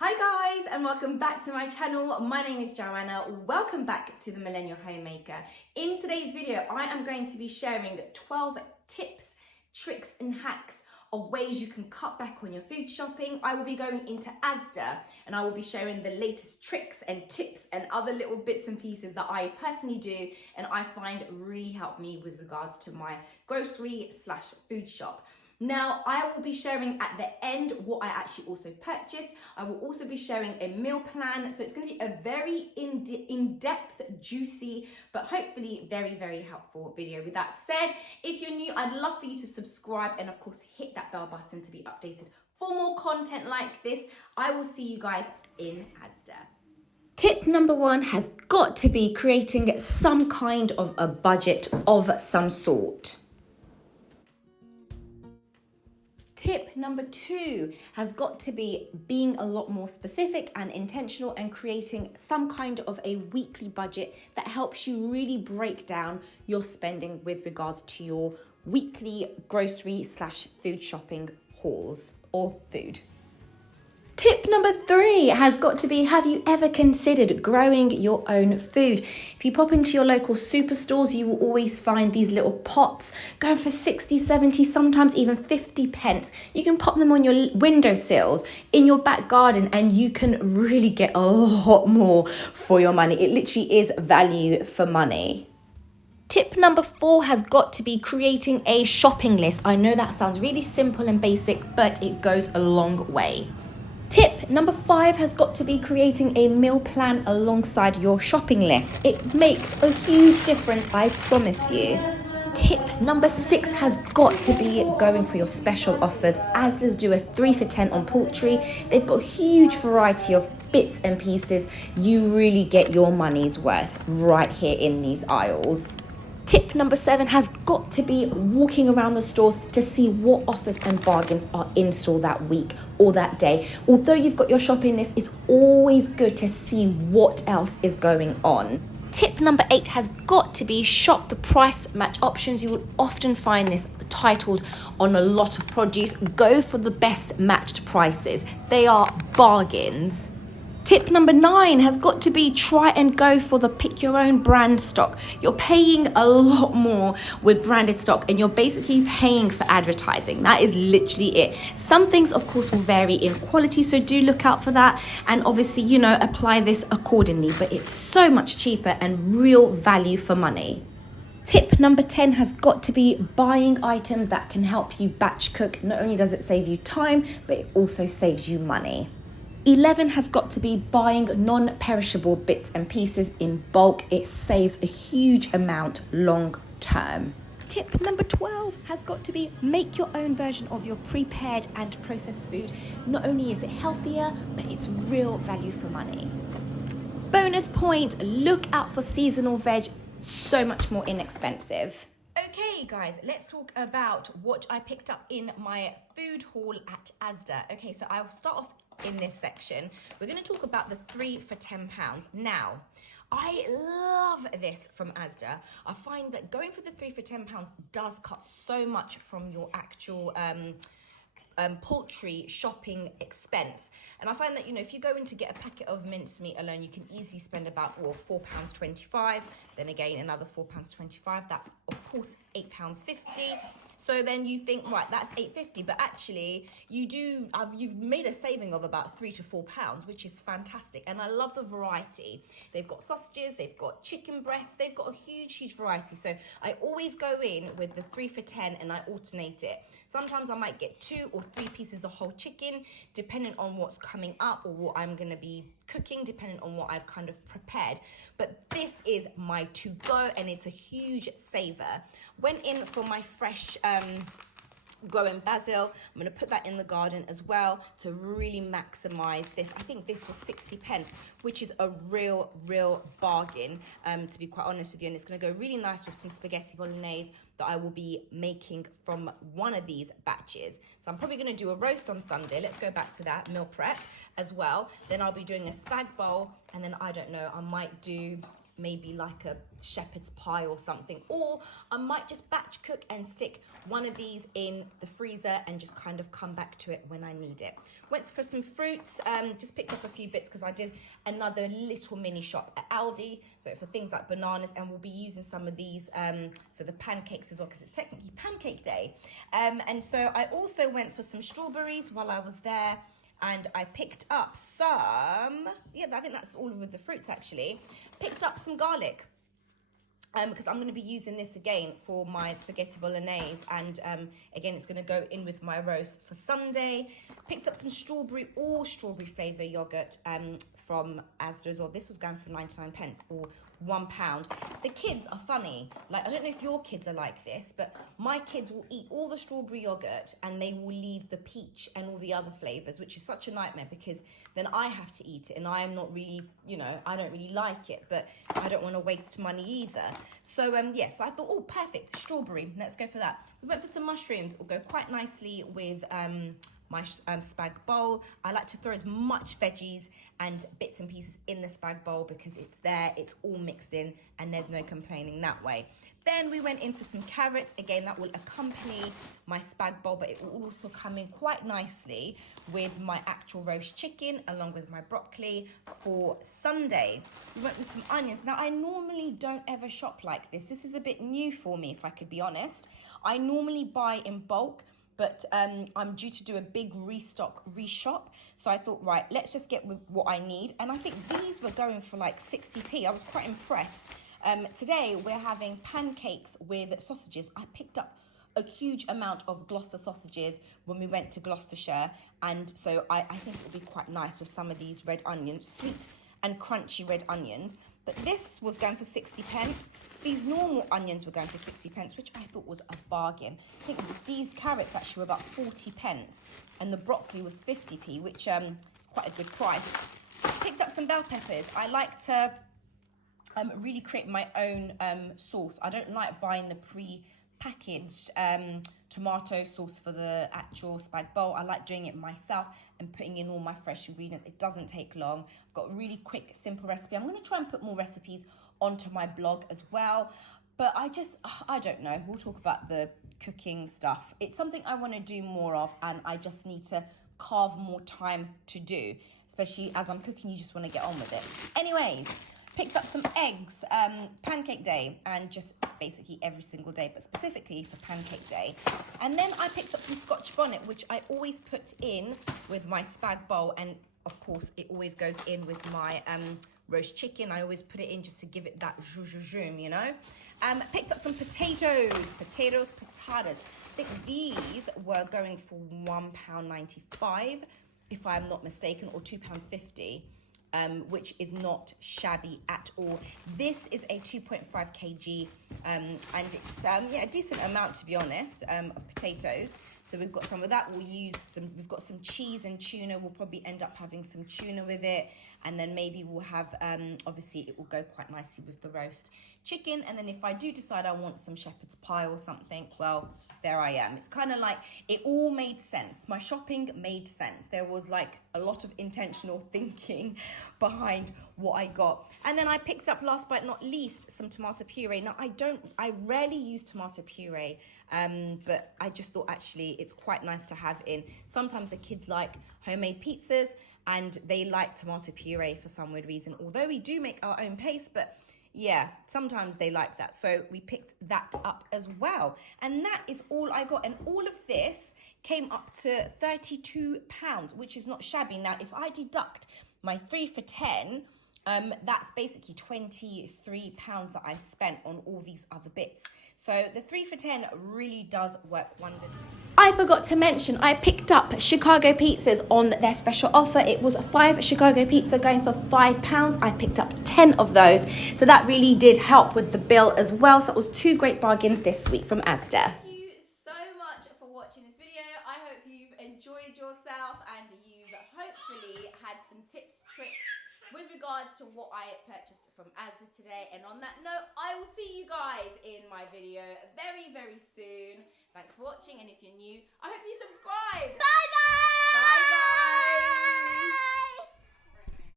Hi guys, and welcome back to my channel. My name is Joanna. Welcome back to the Millennial Homemaker. In today's video, I am going to be sharing 12 tips, tricks and hacks of ways you can cut back on your food shopping. I will be going into Asda and I will be sharing the latest tricks and tips and other little bits and pieces that I personally do and I find really help me with regards to my grocery/food shop. Now, I will be sharing at the end what I actually also purchased. I will also be sharing a meal plan. So it's going to be a very in-depth, juicy, but hopefully very, very helpful video. With that said, if you're new, I'd love for you to subscribe and of course hit that bell button to be updated for more content like this. I will see you guys in Asda. Tip number one has got to be creating some kind of a budget of some sort. Tip number two has got to be being a lot more specific and intentional and creating some kind of a weekly budget that helps you really break down your spending with regards to your weekly grocery/food shopping hauls or food. Tip number three has got to be, have you ever considered growing your own food? If you pop into your local superstores, you will always find these little pots going for 60, 70, sometimes even 50 pence. You can pop them on your windowsills, in your back garden, and you can really get a lot more for your money. It literally is value for money. Tip number four has got to be creating a shopping list. I know that sounds really simple and basic, but it goes a long way. Tip number five has got to be creating a meal plan alongside your shopping list. It makes a huge difference, I promise you. Tip number six has got to be going for your special offers. Asda's do a 3 for 10 on poultry. They've got a huge variety of bits and pieces. You really get your money's worth right here in these aisles. Tip number seven has got to be walking around the stores to see what offers and bargains are in store that week or that day. Although you've got your shopping list, it's always good to see what else is going on. Tip number eight has got to be shop the price match options. You will often find this titled on a lot of produce. Go for the best matched prices. They are bargains. Tip number nine has got to be try and go for the pick your own brand stock. You're paying a lot more with branded stock and you're basically paying for advertising. That is literally it. Some things of course will vary in quality, so do look out for that and obviously, apply this accordingly, but it's so much cheaper and real value for money. Tip number 10 has got to be buying items that can help you batch cook. Not only does it save you time, but it also saves you money. 11 has got to be buying non-perishable bits and pieces in bulk. It saves a huge amount long term. Tip number 12 has got to be make your own version of your prepared and processed food. Not only is it healthier, but it's real value for money. Bonus point, look out for seasonal veg, so much more inexpensive. Okay guys, let's talk about what I picked up in my food haul at Asda. Okay, so I will start off in this section. We're going to talk about the 3 for £10. Now, I love this from Asda. I find that going for the 3 for £10 does cut so much from your actual poultry shopping expense. And I find that, if you go in to get a packet of mincemeat alone, you can easily spend about £4.25. Then again, another £4.25. That's, of course, £8.50. So then you think, right, that's £8.50, but actually you've made a saving of about £3 to £4, which is fantastic. And I love the variety. They've got sausages, they've got chicken breasts, they've got a huge variety. So I always go in with the 3 for 10 and I alternate it. Sometimes I might get 2 or 3 pieces of whole chicken, depending on what's coming up or what I'm going to be cooking, depending on what I've kind of prepared. But this is my to-go and it's a huge saver. Went in for my fresh growing basil. I'm going to put that in the garden as well to really maximize this. I think this was 60 pence, which is a real bargain, to be quite honest with you. And it's going to go really nice with some spaghetti bolognese that I will be making from one of these batches. So I'm probably going to do a roast on Sunday. Let's go back to that meal prep as well. Then I'll be doing a spag bowl, and then I don't know, I might do maybe like a shepherd's pie or something, or I might just batch cook and stick one of these in the freezer and just kind of come back to it when I need it. Went for some fruits, just picked up a few bits because I did another little mini shop at Aldi, so for things like bananas, and we'll be using some of these for the pancakes as well because it's technically pancake day. And so I also went for some strawberries while I was there, and I picked up some, yeah, I think that's all with the fruits actually. Picked up some garlic because I'm going to be using this again for my spaghetti bolognese, and again it's going to go in with my roast for Sunday. Picked up some strawberry flavour yogurt from Asda as well. This was going for 99 pence or £1. The kids are funny. Like, I don't know if your kids are like this, but my kids will eat all the strawberry yogurt and they will leave the peach and all the other flavours, which is such a nightmare because then I have to eat it and I am not really, you know, I don't really like it, but I don't want to waste money either. So yes, I thought, oh, perfect, strawberry, let's go for that. We went for some mushrooms, will go quite nicely with my spag bowl. I like to throw as much veggies and bits and pieces in the spag bowl because it's there, it's all mixed in, and there's no complaining that way. Then we went in for some carrots. Again, that will accompany my spag bowl, but it will also come in quite nicely with my actual roast chicken along with my broccoli for Sunday. We went with some onions. Now, I normally don't ever shop like this. This is a bit new for me, if I could be honest. I normally buy in bulk, but I'm due to do a big reshop. So I thought, right, let's just get with what I need. And I think these were going for like 60p. I was quite impressed. Today, we're having pancakes with sausages. I picked up a huge amount of Gloucester sausages when we went to Gloucestershire. And so I think it will be quite nice with some of these red onions, sweet and crunchy red onions. But this was going for 60 pence. These normal onions were going for 60 pence, which I thought was a bargain. I think these carrots actually were about 40 pence, and the broccoli was 50p, which is quite a good price. Picked up some bell peppers. I like to really create my own sauce. I don't like buying the pre-packaged tomato sauce for the actual spag bowl. I like doing it myself and putting in all my fresh ingredients. It doesn't take long. I've got a really quick, simple recipe. I'm going to try and put more recipes onto my blog as well. But I don't know. We'll talk about the cooking stuff. It's something I want to do more of, and I just need to carve more time to do. Especially as I'm cooking, you just want to get on with it. Anyways, picked up some eggs, pancake day, and just basically every single day, but specifically for pancake day. And then I picked up some Scotch bonnet, which I always put in with my spag bowl, and of course it always goes in with my roast chicken. I always put it in just to give it that zhuzh, you know. Picked up some potatoes. I think these were going for £1.95, if I'm not mistaken, or £2.50. Which is not shabby at all. This is a 2.5 kg, and it's a decent amount, to be honest, of potatoes. So we've got some of that. We've got some cheese and tuna. We'll probably end up having some tuna with it. And then maybe we'll have, obviously it will go quite nicely with the roast chicken. And then if I do decide I want some shepherd's pie or something, well, there I am. It's kind of like, it all made sense. My shopping made sense. There was like a lot of intentional thinking behind what I got. And then I picked up, last but not least, some tomato puree. Now, I rarely use tomato puree, but I just thought actually it's quite nice to have in. Sometimes the kids like homemade pizzas and they like tomato puree for some weird reason, although we do make our own paste, but yeah, sometimes they like that. So we picked that up as well. And that is all I got. And all of this came up to £32, which is not shabby. Now, if I deduct my 3 for £10, that's basically £23 that I spent on all these other bits. So the 3 for £10 really does work wonders. I forgot to mention, I picked up Chicago pizzas on their special offer. It was 5 Chicago pizza going for £5. I picked up 10 of those. So that really did help with the bill as well. So it was 2 great bargains this week from Asda. Thank you so much for watching this video. I hope you've enjoyed yourself and you've hopefully had some tips, tricks with regards to what I purchased from Asda today. And on that note, I will see you guys in my video very, very soon. Thanks for watching, and if you're new, I hope you subscribe. Bye, guys! Bye, guys!